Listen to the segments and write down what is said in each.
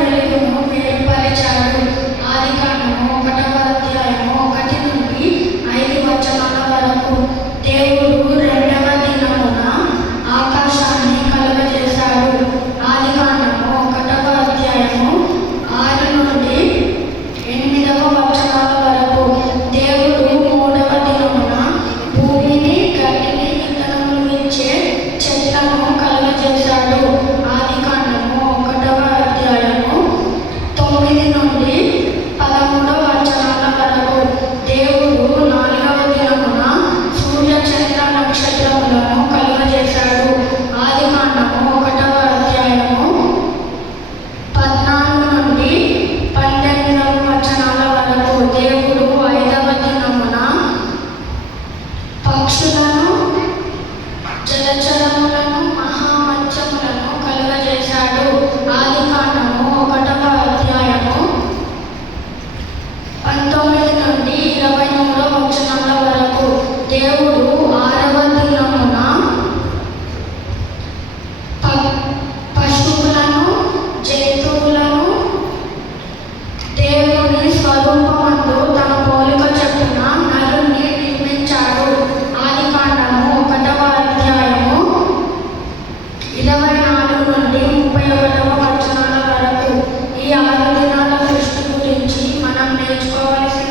Lord. Shivano, Diligence.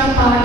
Krishna